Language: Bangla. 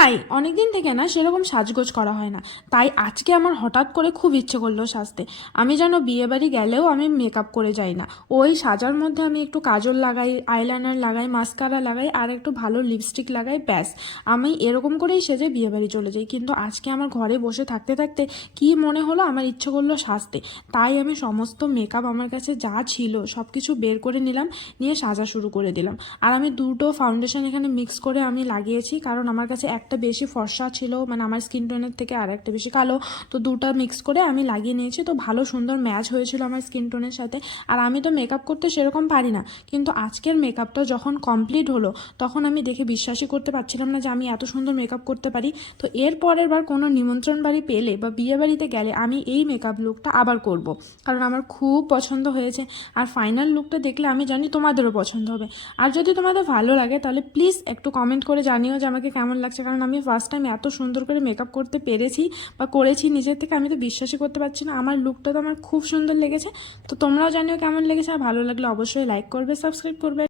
হাই, অনেকদিন থেকে না সেরকম সাজগোজ করা হয় না। তাই আজকে আমার হঠাৎ করে খুব ইচ্ছে করলো সাজতে। আমি যেন বিয়েবাড়ি গেলেও আমি মেকআপ করে যাই না, ওই সাজার মধ্যে আমি একটু কাজল লাগাই, আইলাইনার লাগাই, মাস্কারা লাগাই আর একটু ভালো লিপস্টিক লাগাই, ব্যাস আমি এরকম করেই সেজে বিয়েবাড়ি চলে যাই। কিন্তু আজকে আমার ঘরে বসে থাকতে থাকতে কি মনে হলো, আমার ইচ্ছে করলো সাজতে। তাই আমি সমস্ত মেকআপ আমার কাছে যা ছিল সব কিছু বের করে নিলাম, নিয়ে সাজা শুরু করে দিলাম। আর আমি দুটো ফাউন্ডেশন এখানে মিক্স করে আমি লাগিয়েছি, কারণ আমার কাছে একটা বেশি ফর্সা ছিল, মানে আমার স্কিন টোনের থেকে আর একটা বেশি কালো। তো দুটা মিক্স করে আমি লাগিয়ে নিয়েছি, তো ভালো সুন্দর ম্যাচ হয়েছিল আমার স্কিন টোনের সাথে। আর আমি তো মেকআপ করতে সেরকম পারি না, কিন্তু আজকের মেকআপটা যখন কমপ্লিট হলো তখন আমি দেখে বিশ্বাসই করতে পারছিলাম না যে আমি এত সুন্দর মেকআপ করতে পারি। তো এর পরের বার কোনো নিমন্ত্রণ বাড়ি পেলে বা বিয়ে বাড়িতে গেলে আমি এই মেকআপ লুকটা আবার করব, কারণ আমার খুব পছন্দ হয়েছে। আর ফাইনাল লুকটা দেখলে আমি জানি তোমাদেরও পছন্দ হবে। আর যদি তোমাদের ভালো লাগে তাহলে প্লিজ একটু কমেন্ট করে জানিও যে আমাকে কেমন লাগছে, কারণ আমি ফার্স্ট টাইম এত সুন্দর করে মেকআপ করতে পেরেছি বা করেছি নিজের থেকে, আমি তো বিশ্বাসই করতে পারছি না। আমার লুকটা তো আমার খুব সুন্দর লেগেছে। তো তোমরাও জানিও কেমন লেগেছে, আর ভালো লাগলে অবশ্যই লাইক করবে, সাবস্ক্রাইব করবে।